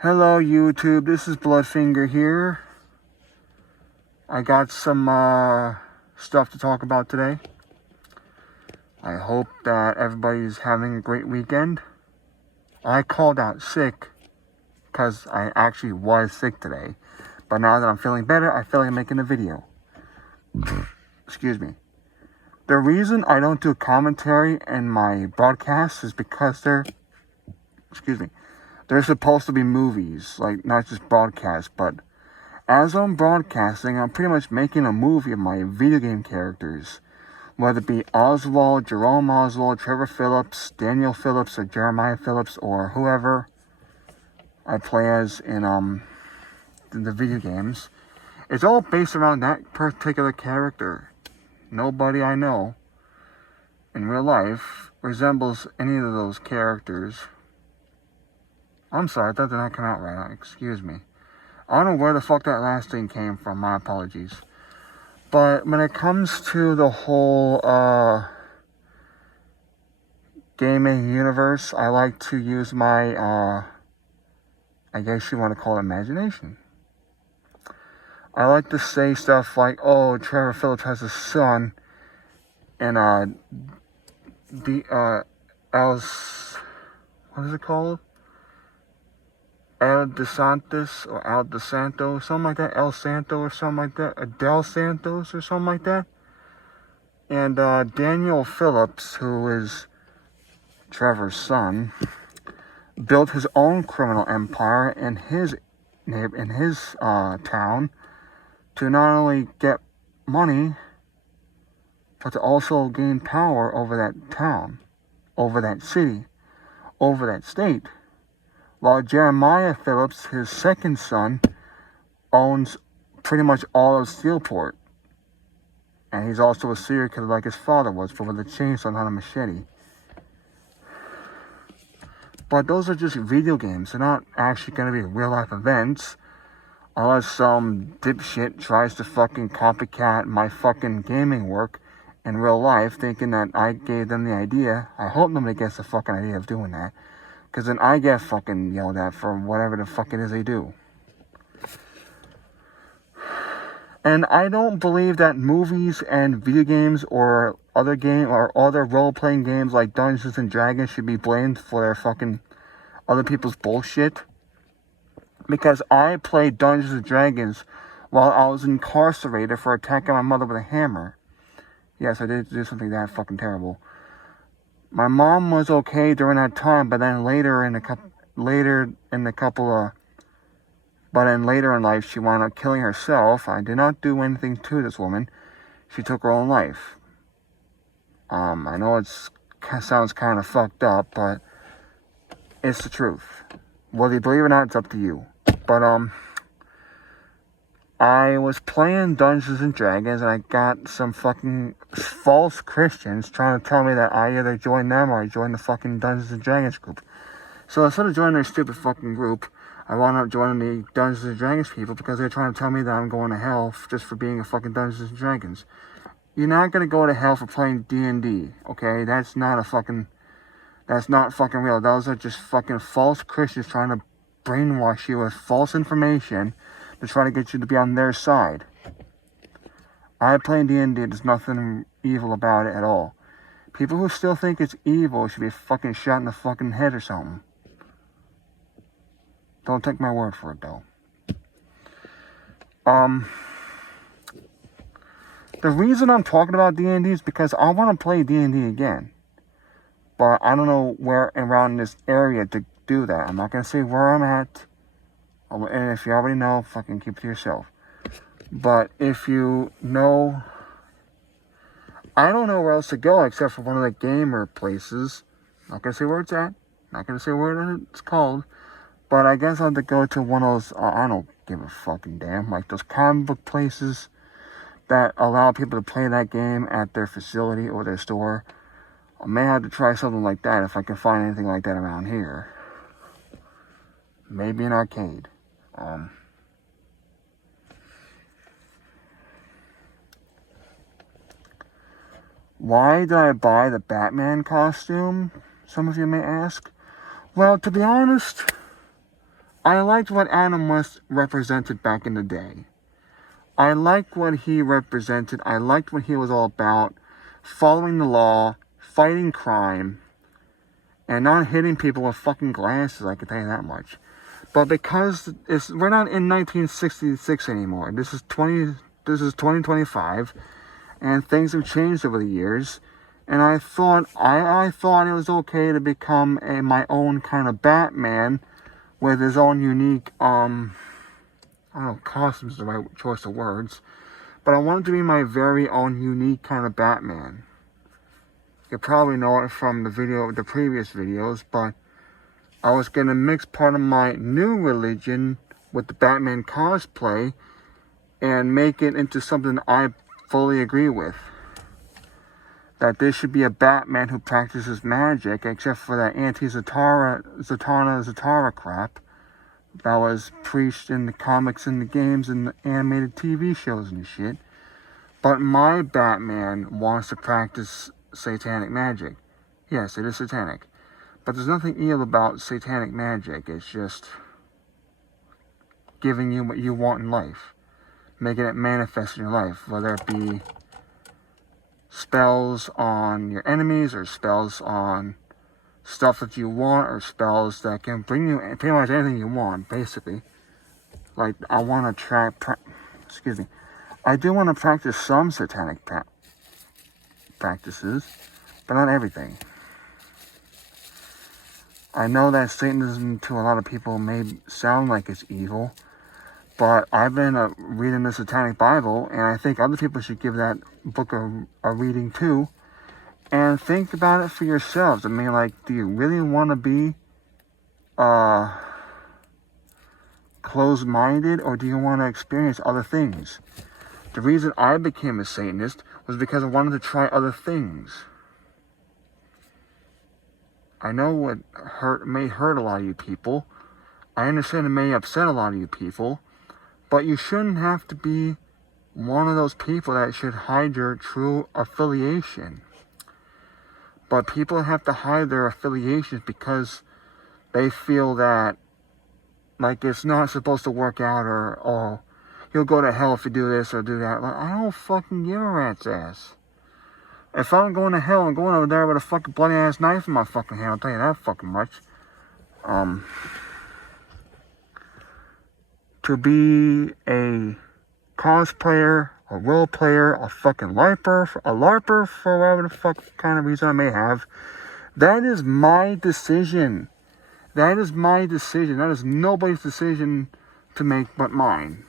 Hello YouTube, this is Bloodfinger here. I got some stuff to talk about today. I hope that everybody's having a great weekend. I called out sick because I actually was sick today. But now that I'm feeling better, I feel like making a video. Excuse me. The reason I don't do commentary in my broadcasts is because they're supposed to be movies, like not just broadcasts, but as I'm broadcasting, I'm pretty much making a movie of my video game characters. Whether it be Oswald, Jerome Oswald, Trevor Phillips, Daniel Phillips, or Jeremiah Phillips, or whoever I play as in the video games. It's all based around that particular character. Nobody I know in real life resembles any of those characters. I'm sorry, that did not come out right. Excuse me. I don't know where the fuck that last thing came from. My apologies. But when it comes to the whole gaming universe, I like to use my, I guess you want to call it imagination. I like to say stuff like, oh, Trevor Phillips has a son, and what is it called? El DeSantis or Al DeSanto, something like that. El Santo or something like that. Adele Santos or something like that. And Daniel Phillips, who is Trevor's son, built his own criminal empire in his town to not only get money, but to also gain power over that town, over that city, over that state. While Jeremiah Phillips, his second son, owns pretty much all of Steelport. And he's also a serial killer like his father was, but with a chainsaw, not a machete. But those are just video games. They're not actually going to be real life events. Unless some dipshit tries to fucking copycat my fucking gaming work in real life, thinking that I gave them the idea. I hope nobody gets the fucking idea of doing that. Because then I get fucking yelled at for whatever the fuck it is they do. And I don't believe that movies and video games or other role-playing games like Dungeons and Dragons should be blamed for their fucking other people's bullshit. Because I played Dungeons and Dragons while I was incarcerated for attacking my mother with a hammer. Yes, I did do something that fucking terrible. My mom was okay during that time, but then later in life, she wound up killing herself. I did not do anything to this woman. She took her own life. I know it sounds kind of fucked up, but it's the truth. Whether you believe it or not, it's up to you. But, I was playing Dungeons and Dragons, and I got some fucking false Christians trying to tell me that I either join them or I join the fucking Dungeons and Dragons group. So instead of joining their stupid fucking group, I wound up joining the Dungeons and Dragons people because they're trying to tell me that I'm going to hell just for being a fucking Dungeons and Dragons. You're not going to go to hell for playing D&D, okay? That's not fucking real. Those are just fucking false Christians trying to brainwash you with false information to try to get you to be on their side. I play D&D. There's nothing evil about it at all. People who still think it's evil should be fucking shot in the fucking head or something. Don't take my word for it, though. The reason I'm talking about D&D is because I want to play D&D again. But I don't know where around this area to do that. I'm not going to say where I'm at. And if you already know, fucking keep it to yourself. But if you know, I don't know where else to go except for one of the gamer places. Not gonna say where it's at. Not gonna say where it's called. But I guess I'll have to go to one of those, I don't give a fucking damn, like those comic book places that allow people to play that game at their facility or their store. I may have to try something like that if I can find anything like that around here. Maybe an arcade. Why did I buy the Batman costume? Some of you may ask. Well, to be honest, I liked what Adam West represented back in the day. I liked what he represented. I liked what he was all about. Following the law, fighting crime, and not hitting people with fucking glasses, I can tell you that much. But because we're not in 1966 anymore. This is 2025, and things have changed over the years. And I thought it was okay to become my own kind of Batman with his own unique I don't know, costume is the right choice of words, but I wanted to be my very own unique kind of Batman. You probably know it from the previous videos, but I was going to mix part of my new religion with the Batman cosplay and make it into something I fully agree with. That there should be a Batman who practices magic, except for that Zatanna crap that was preached in the comics and the games and the animated TV shows and shit. But my Batman wants to practice satanic magic. Yes, it is satanic. But there's nothing evil about satanic magic. It's just giving you what you want in life. Making it manifest in your life. Whether it be spells on your enemies or spells on stuff that you want, or spells that can bring you pretty much anything you want, basically. Like, I want to I do want to practice some satanic practices, but not everything. I know that Satanism to a lot of people may sound like it's evil, but I've been reading the Satanic Bible, and I think other people should give that book a reading too. And think about it for yourselves. I mean, like, do you really want to be closed-minded, or do you want to experience other things? The reason I became a Satanist was because I wanted to try other things. I know it may hurt a lot of you people. I understand it may upset a lot of you people. But you shouldn't have to be one of those people that should hide your true affiliation. But people have to hide their affiliations because they feel that, like, it's not supposed to work out, or, oh, you'll go to hell if you do this or do that. Like, I don't fucking give a rat's ass. If I'm going to hell, I'm going over there with a fucking bloody ass knife in my fucking hand, I'll tell you that fucking much. To be a cosplayer, a role player, a fucking LARPer for whatever the fuck kind of reason I may have, that is my decision. That is my decision. That is nobody's decision to make but mine.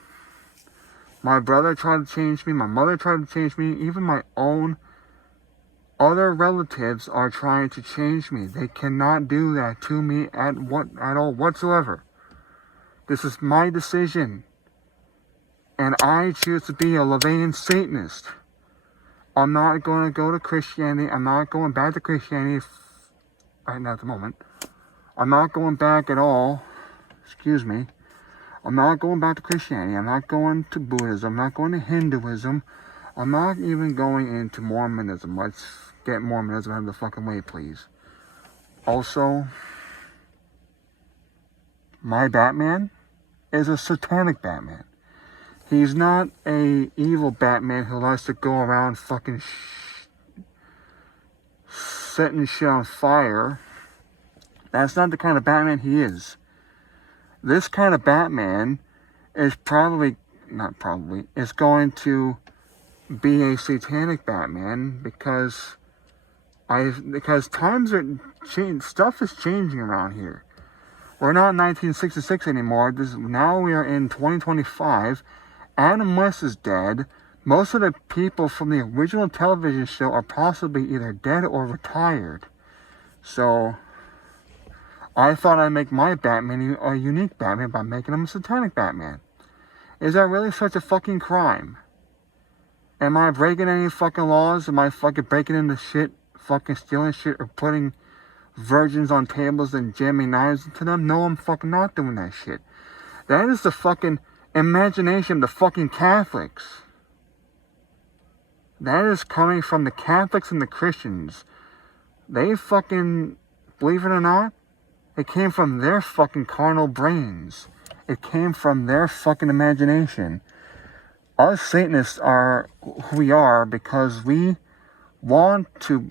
My brother tried to change me. My mother tried to change me. Even my own other relatives are trying to change me. They cannot do that to me at all whatsoever. This is my decision. And I choose to be a Levanian Satanist. I'm not going to go to Christianity. I'm not going back to Christianity right now at the moment. I'm not going back at all. Excuse me. I'm not going back to Christianity. I'm not going to Buddhism. I'm not going to Hinduism. I'm not even going into Mormonism. Let's get Mormonism out of the fucking way, please. Also, my Batman is a satanic Batman. He's not a evil Batman who likes to go around fucking setting shit on fire. That's not the kind of Batman he is. This kind of Batman is is going to be a satanic Batman because times are changing. Stuff is changing around here. We're not in 1966 anymore. Now we are in 2025. Adam West is dead. Most of the people from the original television show are possibly either dead or retired. So, I thought I'd make my Batman a unique Batman by making him a satanic Batman. Is that really such a fucking crime? Am I breaking any fucking laws? Am I fucking breaking into shit, fucking stealing shit, or putting virgins on tables and jamming knives into them? No, I'm fucking not doing that shit. That is the fucking imagination of the fucking Catholics. That is coming from the Catholics and the Christians. They fucking, believe it or not, It came from their fucking carnal brains. It came from their fucking imagination. Us Satanists are who we are because we want to,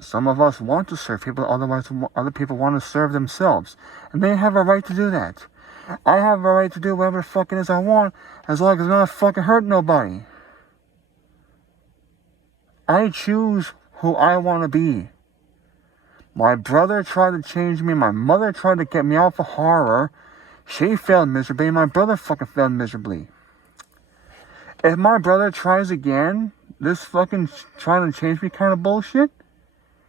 some of us want to serve people, otherwise other people want to serve themselves. And they have a right to do that. I have a right to do whatever the fuck it is I want, as long as I'm not fucking hurting nobody. I choose who I want to be. My brother tried to change me. My mother tried to get me out of horror. She failed miserably. My brother fucking failed miserably. If my brother tries again, this fucking trying to change me kind of bullshit,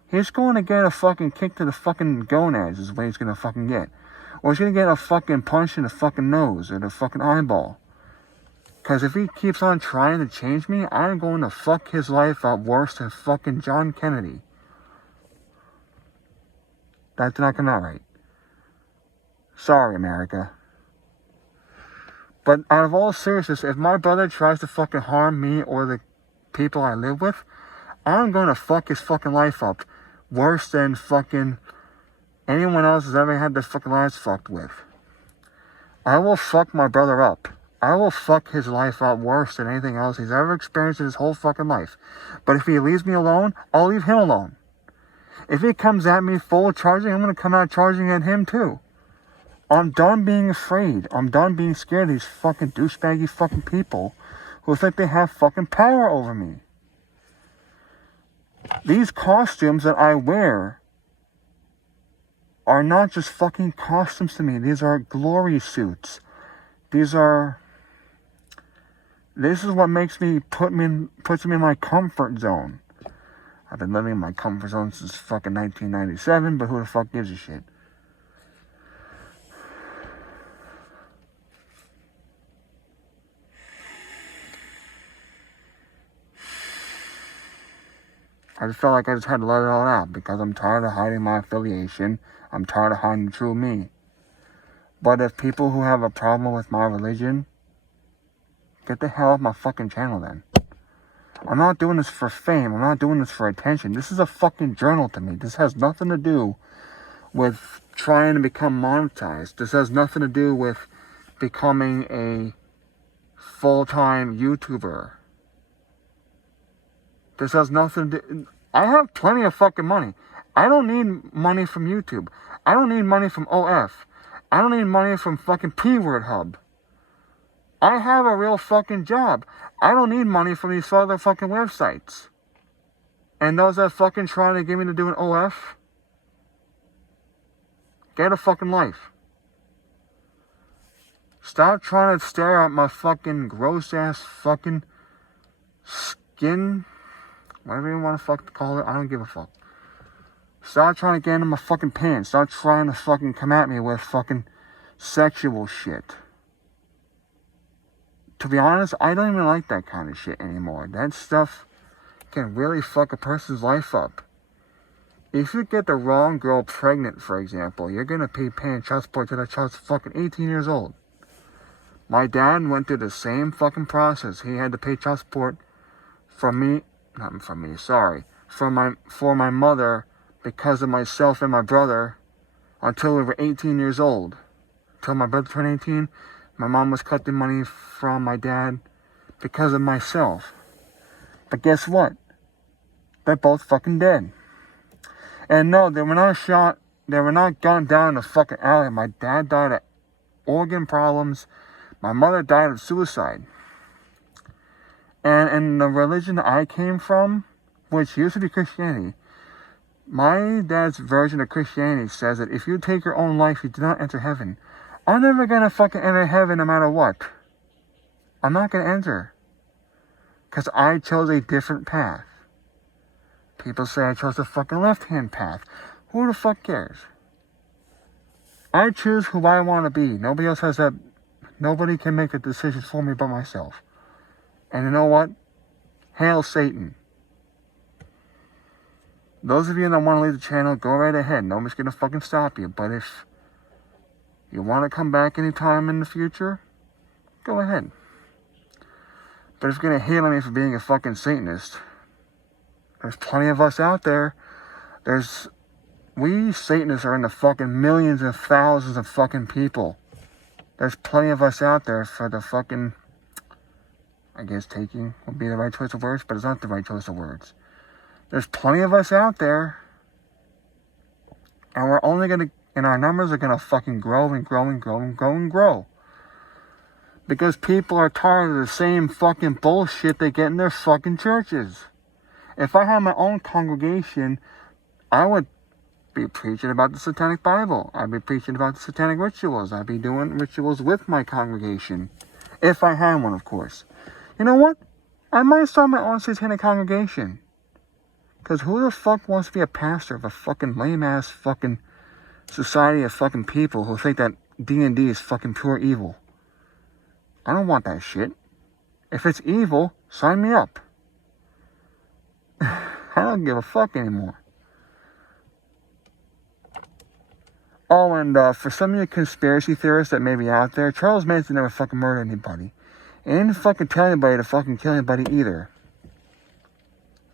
he's going to get a fucking kick to the fucking gonads is what he's going to fucking get. Or he's going to get a fucking punch in the fucking nose or the fucking eyeball. Because if he keeps on trying to change me, I'm going to fuck his life up worse than fucking John Kennedy. That's not going to be right. Sorry, America. But out of all seriousness, if my brother tries to fucking harm me or the people I live with, I'm going to fuck his fucking life up worse than fucking anyone else has ever had their fucking lives fucked with. I will fuck my brother up. I will fuck his life up worse than anything else he's ever experienced in his whole fucking life. But if he leaves me alone, I'll leave him alone. If he comes at me full charging, I'm going to come out charging at him too. I'm done being afraid. I'm done being scared of these fucking douchebaggy fucking people who think they have fucking power over me. These costumes that I wear are not just fucking costumes to me. These are glory suits. This is what puts me in my comfort zone. I've been living in my comfort zone since fucking 1997, but who the fuck gives a shit? I just felt like I just had to let it all out because I'm tired of hiding my affiliation. I'm tired of hiding the true me. But if people who have a problem with my religion, get the hell off my fucking channel then. I'm not doing this for fame. I'm not doing this for attention. This is a fucking journal to me. This has nothing to do with trying to become monetized. This has nothing to do with becoming a full-time YouTuber. This has nothing to do... I have plenty of fucking money. I don't need money from YouTube. I don't need money from OF. I don't need money from fucking P-Word Hub. I have a real fucking job. I don't need money from these other fucking websites. And those that fucking trying to get me to do an OF, get a fucking life. Stop trying to stare at my fucking gross ass fucking skin. Whatever you want to fucking call it, I don't give a fuck. Stop trying to get into my fucking pants. Stop trying to fucking come at me with fucking sexual shit. To be honest, I don't even like that kind of shit anymore. That stuff can really fuck a person's life up. If you get the wrong girl pregnant, for example, you're gonna be paying child support till that child's fucking 18 years old. My dad went through the same fucking process. He had to pay child support for my mother because of myself and my brother until we were 18 years old. Until my brother turned 18, my mom was collecting money from my dad because of myself. But guess what? They're both fucking dead. And no, they were not shot. They were not gunned down in the fucking alley. My dad died of organ problems. My mother died of suicide. And in the religion I came from, which used to be Christianity, my dad's version of Christianity says that if you take your own life, you do not enter heaven. I'm never gonna fucking enter heaven no matter what. I'm not gonna enter. Because I chose a different path. People say I chose the fucking left-hand path. Who the fuck cares? I choose who I want to be. Nobody else has that. Nobody can make the decisions for me but myself. And you know what? Hail Satan. Those of you that want to leave the channel, go right ahead. Nobody's gonna fucking stop you. But if you want to come back anytime in the future, go ahead. But if you're going to hate on me for being a fucking Satanist, there's plenty of us out there. We Satanists are in the fucking millions and thousands of fucking people. There's plenty of us out there for the fucking, I guess taking would be the right choice of words, but it's not the right choice of words. There's plenty of us out there, and we're only gonna, and our numbers are gonna fucking grow and grow and grow and grow and grow. Because people are tired of the same fucking bullshit they get in their fucking churches. If I had my own congregation, I would be preaching about the Satanic Bible. I'd be preaching about the Satanic rituals. I'd be doing rituals with my congregation. If I had one, of course. You know what? I might start my own Satanic congregation. Because who the fuck wants to be a pastor of a fucking lame-ass fucking society of fucking people who think that D&D is fucking pure evil? I don't want that shit. If it's evil, sign me up. I don't give a fuck anymore. Oh, and for some of you conspiracy theorists that may be out there, Charles Manson never fucking murdered anybody. And didn't fucking tell anybody to fucking kill anybody either.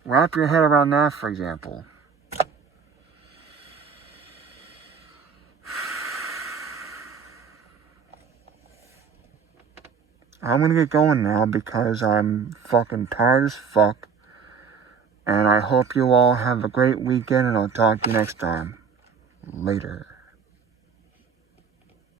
Wrap your head around that, for example. I'm gonna get going now because I'm fucking tired as fuck. And I hope you all have a great weekend, and I'll talk to you next time. Later.